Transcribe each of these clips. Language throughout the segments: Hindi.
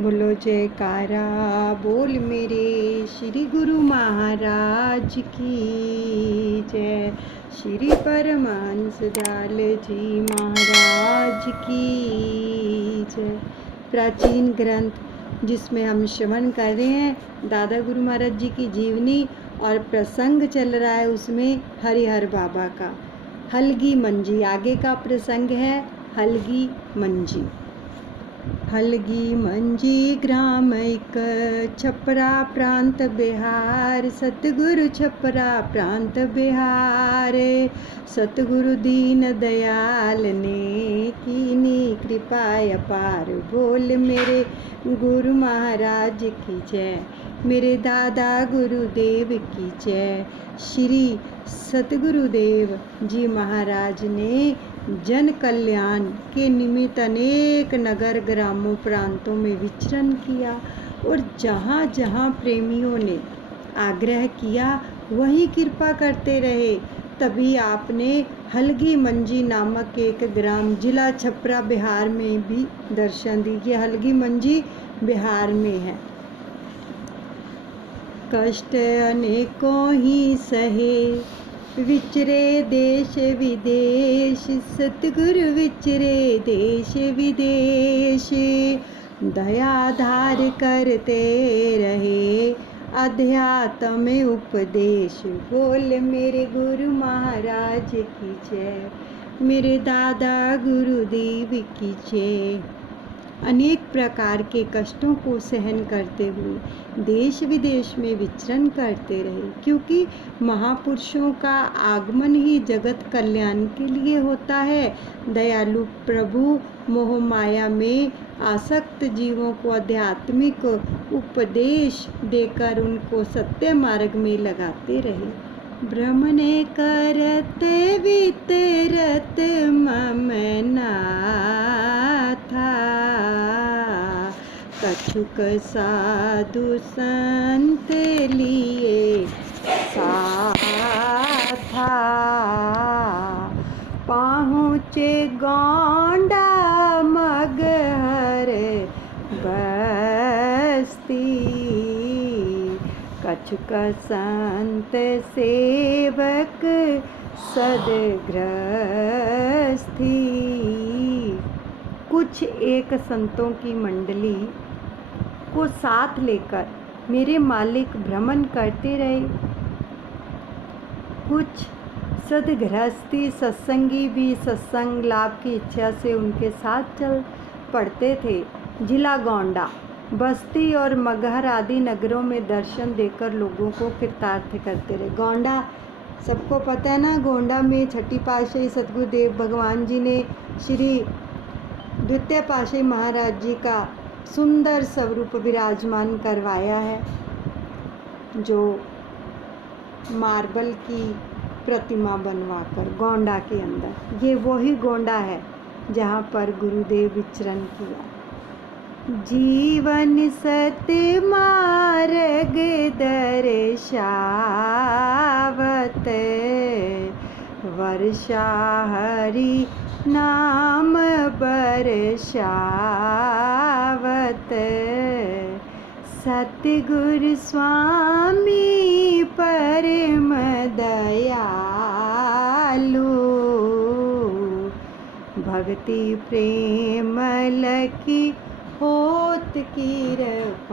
बोलो जयकारा बोल मेरे श्री गुरु महाराज की जय। श्री परमहंस दयाल जी महाराज की जय। प्राचीन ग्रंथ जिसमें हम श्रवण कर रहे हैं दादा गुरु महाराज जी की जीवनी और प्रसंग चल रहा है उसमें हरिहर बाबा का हलगी मंजी। आगे का प्रसंग है हलगी मंजी। हलगी मंजी ग्राम एक छपरा प्रांत बिहार। सतगुरु छपरा प्रांत बिहार। सतगुरु दीन दयाल ने कीनी कृपा अपार। बोल मेरे गुरु महाराज की जय। मेरे दादा गुरुदेव की जय। श्री सतगुरुदेव जी महाराज ने जन कल्याण के निमित्त अनेक नगर ग्रामों प्रांतों में विचरण किया और जहाँ जहाँ प्रेमियों ने आग्रह किया वहीं कृपा करते रहे। तभी आपने हलगी मंजी नामक एक ग्राम जिला छपरा बिहार में भी दर्शन दी। ये हलगी मंजी बिहार में है। कष्ट अनेकों ही सहे विचरे देश विदेश। सतगुरु विचरे देश विदेश। दया धार करते रहे अध्यात्म उपदेश। बोल मेरे गुरु महाराज की जय। मेरे दादा गुरुदेव की जय। अनेक प्रकार के कष्टों को सहन करते हुए देश विदेश में विचरण करते रहे, क्योंकि महापुरुषों का आगमन ही जगत कल्याण के लिए होता है। दयालु प्रभु मोह माया में आसक्त जीवों को आध्यात्मिक उपदेश देकर उनको सत्य मार्ग में लगाते रहे। भ्रमणे करत वितरत मम नाथा। कछुक साधु संत लिए साथा। पहुँचे गोंडा मगहर बस्ती। कछुक संत सेवक सदगृहस्थी। कुछ एक संतों की मंडली को साथ लेकर मेरे मालिक भ्रमण करते रहे। कुछ सदगृहस्थी सत्संगी भी सत्संग लाभ की इच्छा से उनके साथ चल पड़ते थे। जिला गोंडा, बस्ती और मगहर आदि नगरों में दर्शन देकर लोगों को कृतार्थ करते रहे। गोंडा सबको पता है ना। गोंडा में छठी पातशाही सतगुरुदेव भगवान जी ने श्री द्वितीय पातशाही महाराज जी का सुंदर स्वरूप विराजमान करवाया है, जो मार्बल की प्रतिमा बनवाकर गोंडा के अंदर। ये वही गोंडा है जहाँ पर गुरुदेव विचरण किया। जीवन सत्य मार्ग दर्शावत। वर्षा हरि नाम बरसावत। सतगुरु स्वामी परम दयालु। भक्ति प्रेम लकी होत कृपालु।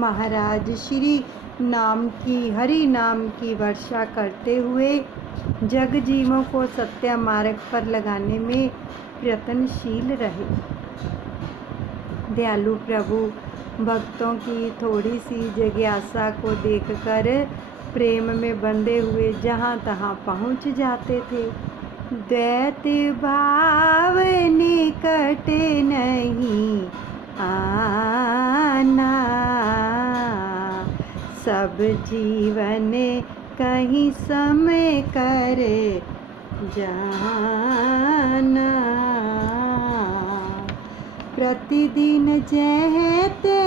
महाराज श्री नाम की हरि नाम की वर्षा करते हुए जग जीवों को सत्य मार्ग पर लगाने में प्रयत्नशील रहे। दयालु प्रभु भक्तों की थोड़ी सी जिज्ञासा को देखकर प्रेम में बंधे हुए जहाँ तहाँ पहुँच जाते थे। द्वैत भाव निकट नहीं आना। सब जीवन कहीं समय कर जाना। प्रतिदिन जहते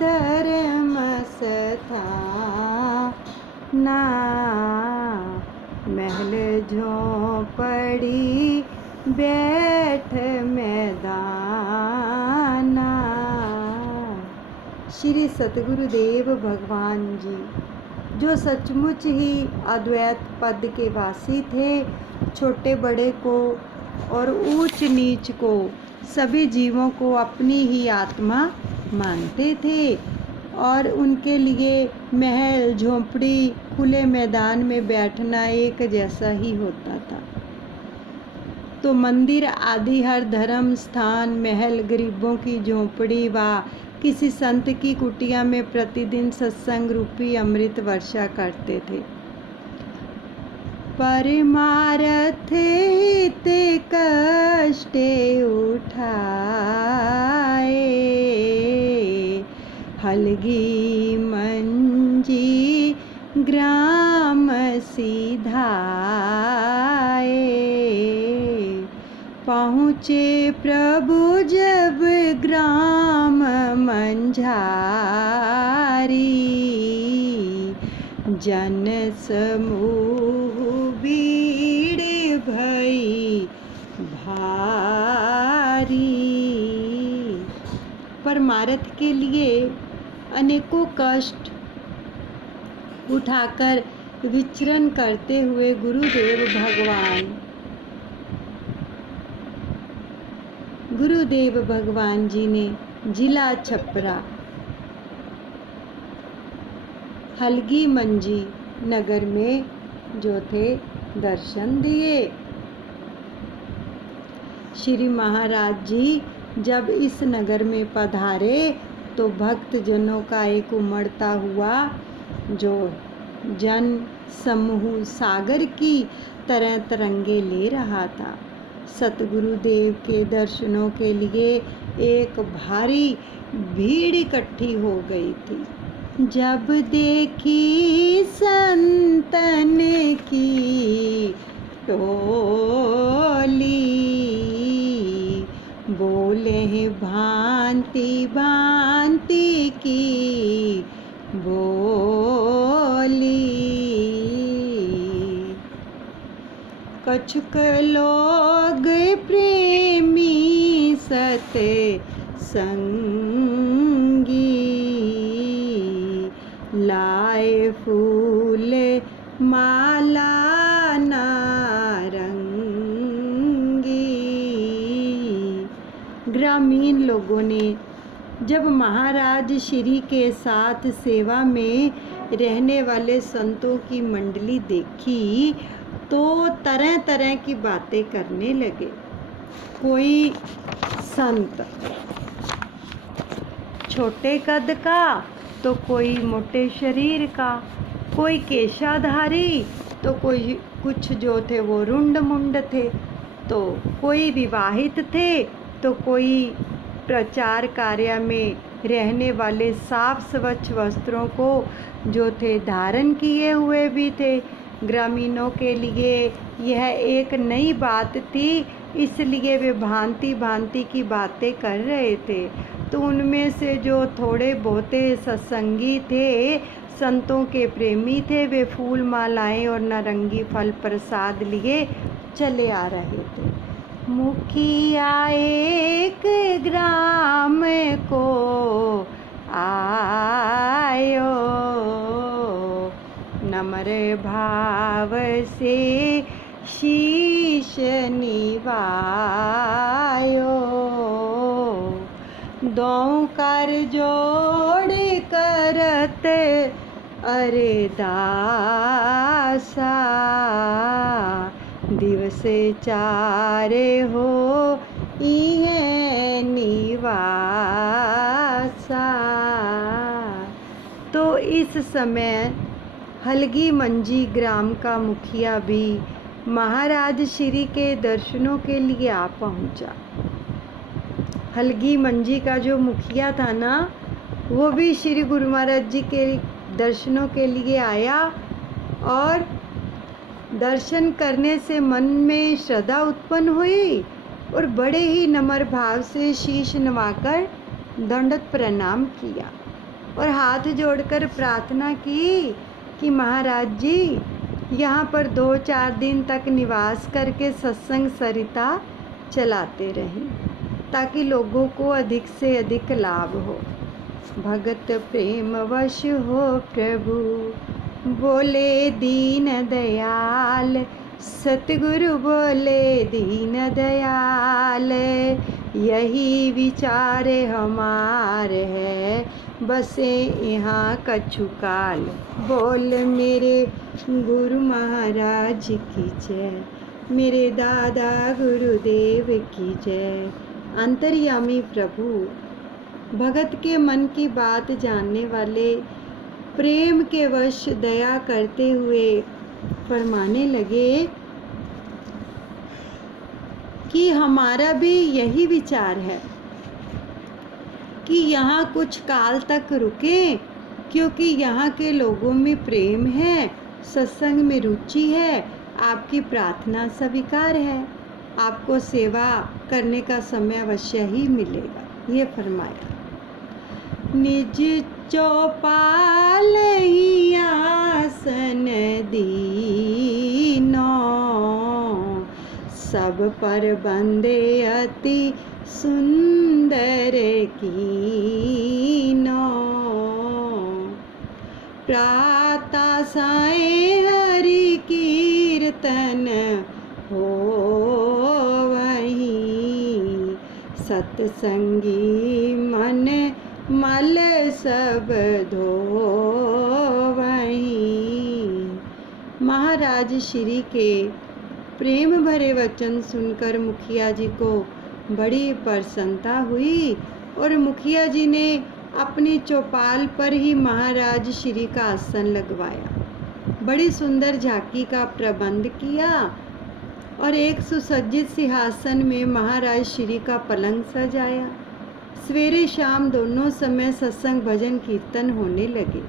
धर्म स्थाना। महल झोंपड़ी बैठ मैदान श्री सतगुरुदेव भगवान जी, जो सचमुच ही अद्वैत पद के वासी थे, छोटे बड़े को और ऊंच नीच को, सभी जीवों को अपनी ही आत्मा मानते थे और उनके लिए महल, झोंपड़ी, खुले मैदान में बैठना एक जैसा ही होता था। तो मंदिर आदि हर धर्म स्थान, महल, गरीबों की झोंपड़ी व किसी संत की कुटिया में प्रतिदिन सत्संग रूपी अमृत वर्षा करते थे। परमारथ हित कष्टे उठाए, हलगी मंजी ग्राम सिधाए। पहुँचे प्रभु जब ग्राम मंझारी, जन समूह भीड़ भई भारी। परमार्थ के लिए अनेकों कष्ट उठाकर विचरण करते हुए गुरुदेव भगवान जी ने जिला छपरा हलगी मंजी नगर में जो थे दर्शन दिए। श्री महाराज जी जब इस नगर में पधारे तो भक्त जनों का एक उमड़ता हुआ जो जन समूह सागर की तरह तरंगे ले रहा था। सतगुरुदेव के दर्शनों के लिए एक भारी भीड़ इकट्ठी हो गई थी। जब देखी संतन की टोली, बोले भांति भांति की बोली। कछुक लोग प्रेमी सत संगी, लाए फूल माला नारंगी। ग्रामीण लोगों ने जब महाराज श्री के साथ सेवा में रहने वाले संतों की मंडली देखी तो तरह तरह की बातें करने लगे। कोई संत छोटे कद का, तो कोई मोटे शरीर का, कोई केशाधारी, तो कोई कुछ जो थे वो रुंड मुंड थे, तो कोई विवाहित थे, तो कोई प्रचार कार्य में रहने वाले साफ स्वच्छ वस्त्रों को जो थे धारण किए हुए भी थे। ग्रामीणों के लिए यह एक नई बात थी, इसलिए वे भांति भांति की बातें कर रहे थे। तो उनमें से जो थोड़े बहुते सत्संगी थे, संतों के प्रेमी थे, वे फूल मालाएं और नारंगी फल प्रसाद लिए चले आ रहे थे। मुखिया एक ग्राम को आयो, नम्र भाव से शीश निवायो। दो कर जोड़ करत अरदासा, दिवस चारे हो इहे निवासा। तो इस समय हलगी मंजी ग्राम का मुखिया भी महाराज श्री के दर्शनों के लिए आ पहुंचा। हलगी मंजी का जो मुखिया था ना, वो भी श्री गुरु महाराज जी के दर्शनों के लिए आया और दर्शन करने से मन में श्रद्धा उत्पन्न हुई और बड़े ही नम्र भाव से शीश नवाकर दंडवत प्रणाम किया और हाथ जोड़कर प्रार्थना की कि महाराज जी यहाँ पर 2-4 दिन तक निवास करके सत्संग सरिता चलाते रहें ताकि लोगों को अधिक से अधिक लाभ हो। भगत प्रेम वश हो प्रभु, बोले दीन दयाल, सतगुरु बोले दीन दयाल। यही विचार हमार है, बसे यहाँ कछु काल। बोल मेरे गुरु महाराज की जय, मेरे दादा गुरुदेव की जय। अंतर्यामी प्रभु भगत के मन की बात जानने वाले प्रेम के वश दया करते हुए फरमाने लगे कि हमारा भी यही विचार है कि यहाँ कुछ काल तक रुकें, क्योंकि यहाँ के लोगों में प्रेम है, सत्संग में रुचि है, आपकी प्रार्थना स्वीकार है, आपको सेवा करने का समय अवश्य ही मिलेगा। ये फरमाया। निज चौपाल ही आसन दीनो, सब पर बंदे अति सुंदर कीनो। प्रातः साय हरि कीर्तन हो वहीं, सत्संगी मन मल सब धो वहीं। महाराज श्री के प्रेम भरे वचन सुनकर मुखिया जी को बड़ी प्रसन्नता हुई और मुखिया जी ने अपनी चौपाल पर ही महाराज श्री का आसन लगवाया। बड़ी सुंदर झांकी का प्रबंध किया और एक सुसज्जित सिंहासन में महाराज श्री का पलंग सजाया। सवेरे शाम दोनों समय सत्संग भजन कीर्तन होने लगे।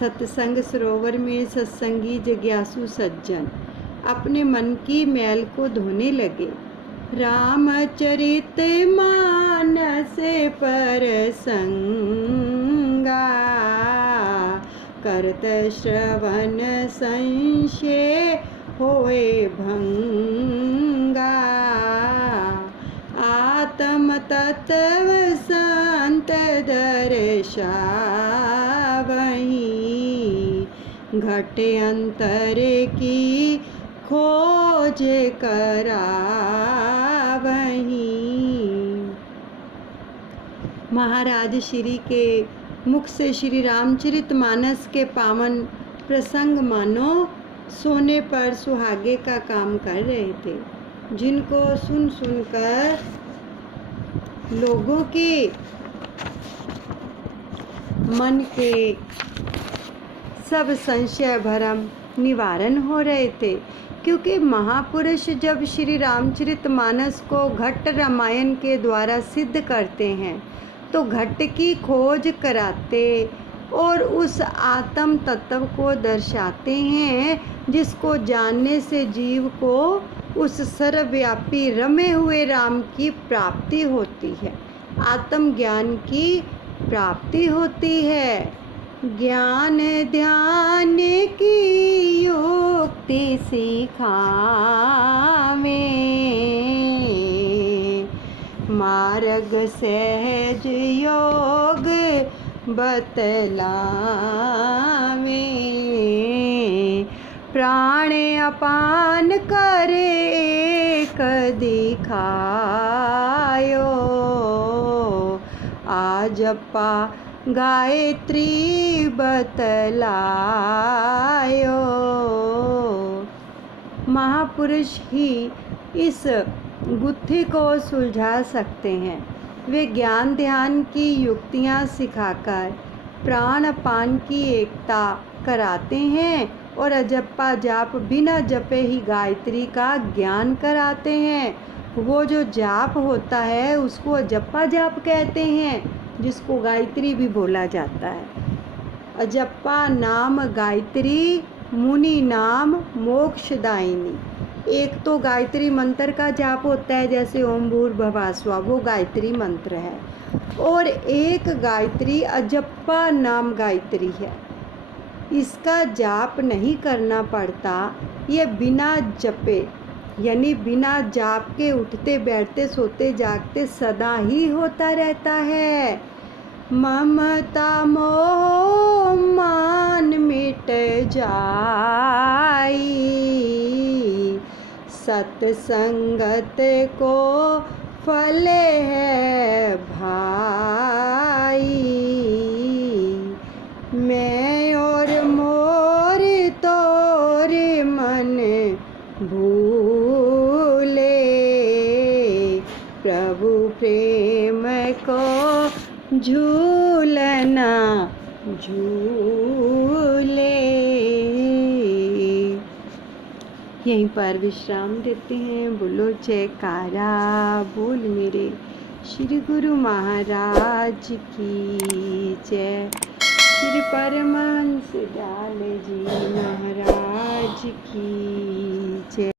सत्संग सरोवर में सत्संगी जिज्ञासु सज्जन अपने मन की मैल को धोने लगे। रामचरित मानस पर संगा, करत श्रवण संशय होए भंगा। आत्म तत्व संत दर्शावहीं, घटे अंतर की खोज करावहीं। महाराज श्री के मुख से श्री रामचरितमानस के पावन प्रसंग मानो सोने पर सुहागे का काम कर रहे थे, जिनको सुन सुनकर लोगों के मन के सब संशय भरम निवारण हो रहे थे। क्योंकि महापुरुष जब श्री रामचरितमानस को घट रामायण के द्वारा सिद्ध करते हैं तो घट की खोज कराते और उस आत्म तत्व को दर्शाते हैं, जिसको जानने से जीव को उस सर्वव्यापी रमे हुए राम की प्राप्ति होती है, आत्म ज्ञान की प्राप्ति होती है। ज्ञान ध्यान की युक्ति सिखावे, मार्ग सहज योग बतलावे। प्राण अपान करे एक दिखायो, आजपा गायत्री बतलायो। महापुरुष ही इस गुत्थी को सुलझा सकते हैं। वे ज्ञान ध्यान की युक्तियाँ सिखाकर प्राण पान की एकता कराते हैं और अजप्पा जाप बिना जपे ही गायत्री का ज्ञान कराते हैं। वो जो जाप होता है उसको अजप्पा जाप कहते हैं, जिसको गायत्री भी बोला जाता है। अजप्पा नाम गायत्री, मुनि नाम मोक्षदायिनी। एक तो गायत्री मंत्र का जाप होता है, जैसे ओम भूर्भुवः स्वः, वो गायत्री मंत्र है, और एक गायत्री अजप्पा नाम गायत्री है। इसका जाप नहीं करना पड़ता, ये बिना जपे यानी बिना जाप के उठते बैठते सोते जागते सदा ही होता रहता है। ममता मोह मान मिट जाई, सत्संगत को फल है भाई। मैं और मोर तोर मन भूले, प्रभु प्रेम को झूलना झूले। यहीं पर विश्राम देते हैं। बोलो जयकारा बोल मेरे श्री गुरु महाराज की जय। श्री परमहंस दयाल जी महाराज की जय।